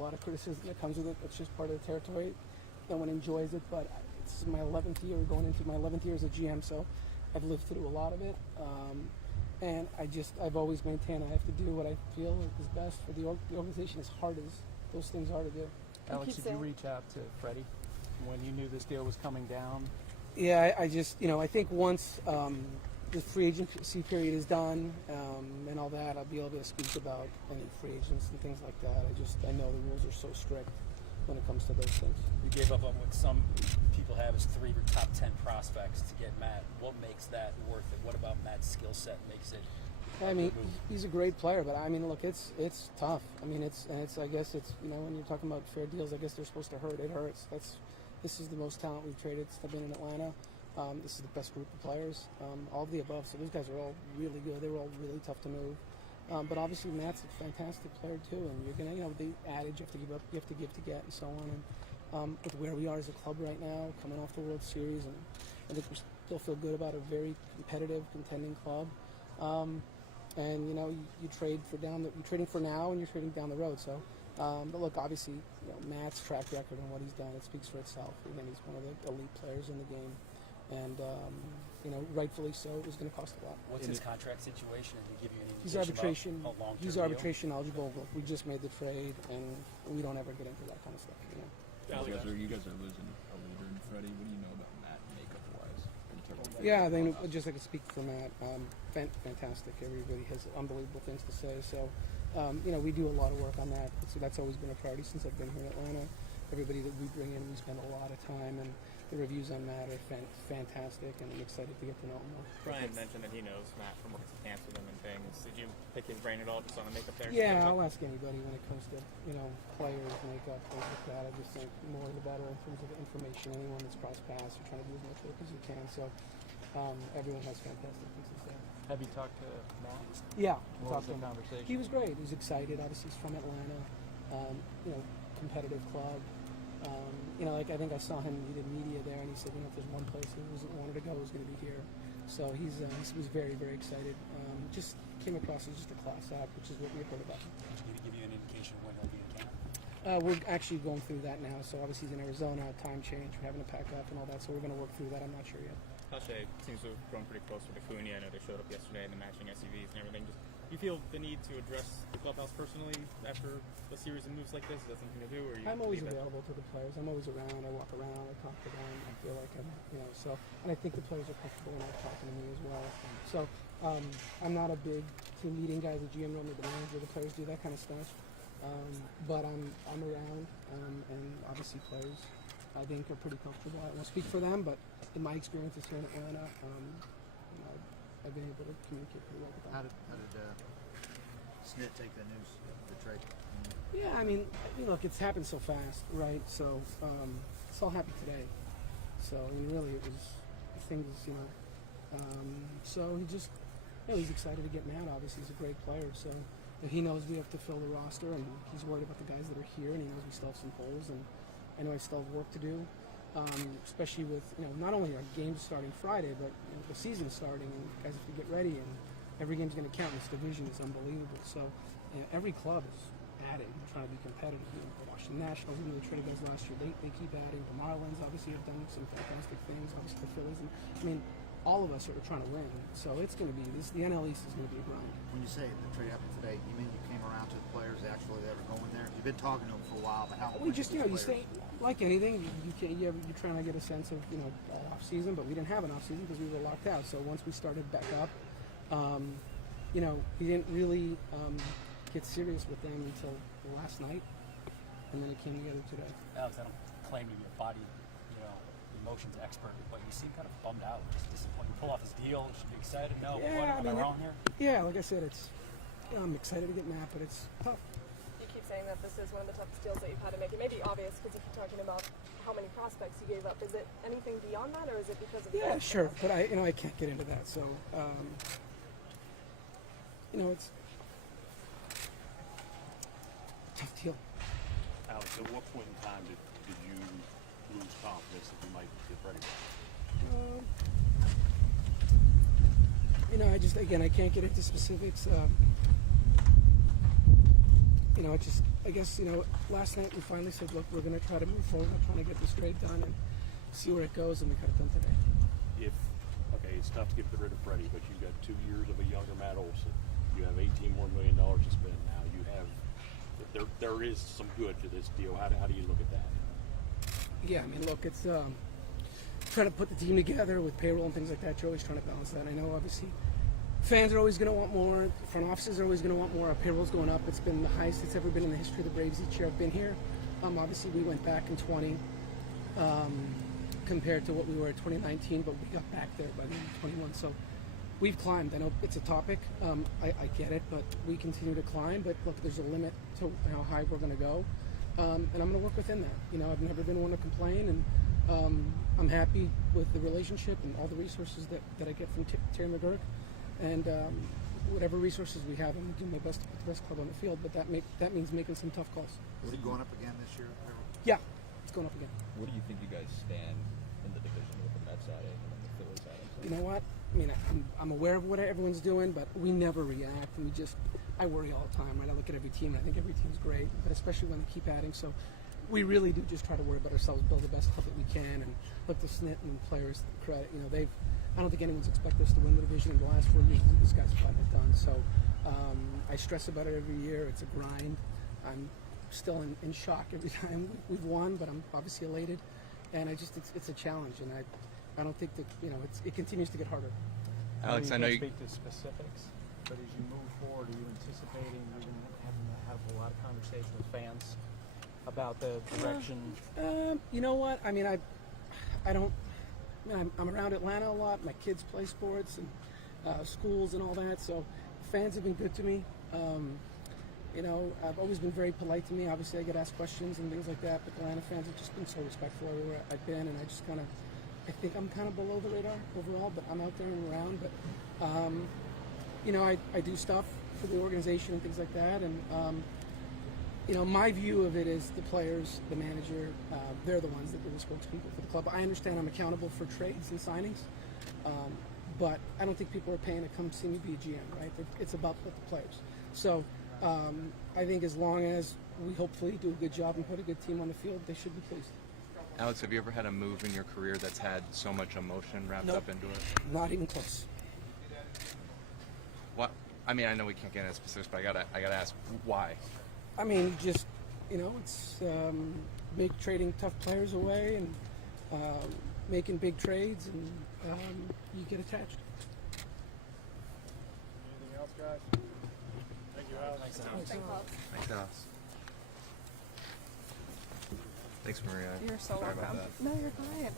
lot of criticism that comes with it. It's just part of the territory. No one enjoys it, but it's my 11th year, going into my 11th year as a GM, so I've lived through a lot of it. And I've always maintained I have to do what I feel is best for the organization, as hard as those things are to do. Alex, did you reach out to Freddie when you knew this deal was coming down? Yeah, I think once the free agency period is done and all that, I'll be able to speak about any free agents and things like that. I know the rules are so strict when it comes to those things. You gave up on what some people have as 3 of your top 10 prospects to get Matt. What makes that worth it? What about Matt's skill set makes it? I mean, he's a great player, but I mean, look, it's tough. I mean, it's I guess it's, when you're talking about fair deals, I guess they're supposed to hurt. It hurts. This is the most talent we've traded since I've been in Atlanta. This is the best group of players, all of the above. So those guys are all really good. They were all really tough to move. But obviously Matt's a fantastic player too, and you're gonna, the adage, you have to give up, you have to give to get, and so on. And with where we are as a club right now, coming off the World Series, and I think we still feel good about a very competitive, contending club. And you trade for you're trading for now, and you're trading down the road. So, but look, obviously, Matt's track record and what he's done, it speaks for itself. Again, he's one of the elite players in the game. And, rightfully so, it was going to cost a lot. What's his contract situation? And to give you an indication about how long-term He's arbitration eligible. Look, we just made the trade, and we don't ever get into that kind of stuff. You guys are losing a leader in Freddie. What do you know about Matt makeup-wise? Yeah, I mean, just I could speak for Matt. Fantastic. Everybody has unbelievable things to say. So, we do a lot of work on that. So that's always been a priority since I've been here in Atlanta. Everybody that we bring in, we spend a lot of time, and the reviews on Matt are fantastic, and I'm excited to get to know him more. Brian mentioned that he knows Matt from working at camps with him and things. Did you pick his brain at all just on the makeup there? Yeah, I'll ask anybody when it comes to, players, makeup, things like that. I just think more the better in terms of information. Anyone that's crossed paths, you're trying to do as much work as you can. So everyone has fantastic things to say. Have you talked to Matt? Yeah. What was the conversation? He was great. He was excited. Obviously, he's from Atlanta. Competitive club. I think I saw him, he did media there, and he said, if there's one place he wanted to go, it was going to be here. So he was very, very excited. Just came across as just a class act, which is what we heard about him. Did he give you an indication of when he'll be in camp? We're actually going through that now. So obviously he's in Arizona, time change, we're having to pack up and all that. So we're going to work through that. I'm not sure yet. Tasha seems to have grown pretty close with Acuna. I know they showed up yesterday in the matching SUVs and everything. Do you feel the need to address the clubhouse personally after a series of moves like this? Is that something to do? Or I'm always available to the players. I'm always around. I walk around. I talk to them. I feel like and I think the players are comfortable enough talking to me as well. So I'm not a big team meeting guy. The GM normally the manager, the players do that kind of stuff. But I'm around, and obviously players, I think, are pretty comfortable. I won't speak for them, but in my experiences here in Atlanta, I've been able to communicate pretty well with them. How did Snit take the news, the trade? Yeah, I mean, look, it's happened so fast, right? So it's all happened today. So really, it was things, So he just, he's excited to get Matt. Obviously, he's a great player. So he knows we have to fill the roster, and he's worried about the guys that are here, and he knows we still have some holes, and I know I still have work to do. Especially with not only our games starting Friday, but the season starting, and guys have to get ready, and every game's going to count. This division is unbelievable. So every club is adding, trying to be competitive. The Washington Nationals, even though they traded guys last year, they keep adding. The Marlins obviously have done some fantastic things. Obviously the Phillies, and all of us are trying to win. So it's going to be the NL East is going to be a grind. When you say the trade happened today, you mean you came around to the players actually that are going there? You've been talking to them for a while, but how? We just you stay like anything. You're trying to get a sense of off season, but we didn't have an off season because we were locked out. So once we started back up, we didn't really get serious with them until last night, and then it came together today. Alex, I don't claim to be a body, emotions expert, but you seem kind of bummed out, just disappointed. You pull off this deal, you should be excited. No, am I wrong here? Yeah, like I said, I'm excited to get Matt, but it's tough. You keep saying that this is one of the toughest deals that you've had to make. It may be obvious because if you're talking about how many prospects you gave up, is it anything beyond that, or is it because of? Yeah, sure, but I can't get into that. So, it's a tough deal. Alex, at what point in time did you lose confidence that you might get ready? I can't get into specifics. you know, it just, I guess, you know, last night we finally said, look, we're going to try to move forward. We're trying to get this trade done and see where it goes, and we got it done today. It's tough to get rid of Freddie, but you've got 2 years of a younger Matt Olson. You have $18 more million to spend now. You have there is some good to this deal. How do you look at that? Yeah, I mean, look, it's trying to put the team together with payroll and things like that. You're always trying to balance that. I know, obviously, fans are always going to want more. Front offices are always going to want more. Our payroll's going up. It's been the highest it's ever been in the history of the Braves each year I've been here. Obviously, we went back in 20 compared to what we were in 2019, but we got back there by the end of 21. So we've climbed. I know it's a topic. I get it, but we continue to climb. But look, there's a limit to how high we're going to go. And I'm going to work within that. You know, I've never been one to complain, and I'm happy with the relationship and all the resources that I get from Terry McGurk. And whatever resources we have, I'm going to do my best to put the best club on the field. But that means making some tough calls. Is it going up again this year? Yeah, it's going up again. Where do you think you guys stand in the division with the Mets at it and then the Phillies at it? You know what? I mean, I'm aware of what everyone's doing, but we never react, and I worry all the time, right? I look at every team, and I think every team's great, but especially when they keep adding. So we really do just try to worry about ourselves, build the best club that we can, and look to Snit and players credit. You know, I don't think anyone's expected us to win the division in the last 4 years. These guys have gotten it done. So I stress about it every year. It's a grind. I'm still in shock every time we've won, but I'm obviously elated. And it's a challenge, and I don't think that, you know, it continues to get harder. Alex, I know you speak to specifics, but as you move forward, are you anticipating you're going to have a lot of conversation with fans about the direction? You know what? I mean, I'm around Atlanta a lot. My kids play sports and schools and all that, so fans have been good to me. You know, I've always been very polite to me. Obviously, I get asked questions and things like that, but Atlanta fans have just been so respectful everywhere I've been, and I think I'm kind of below the radar overall, but I'm out there and around. But, you know, I do stuff for the organization and things like that, and, you know, my view of it is the players, the manager, they're the ones that are the spokespeople for the club. I understand I'm accountable for trades and signings, but I don't think people are paying to come see me be a GM, right? It's about the players. So I think as long as we hopefully do a good job and put a good team on the field, they should be pleased. Alex, have you ever had a move in your career that's had so much emotion wrapped Nope. up into it? Not even close. What? I mean, I know we can't get into specifics, but I gotta ask, why? I mean, just, you know, it's trading tough players away and making big trades, and you get attached. Anything else, guys? Thank you, Alex. Thanks, Alex. Thanks, Alex. Thanks, Maria. You're so Sorry about welcome. that. No, you're fine.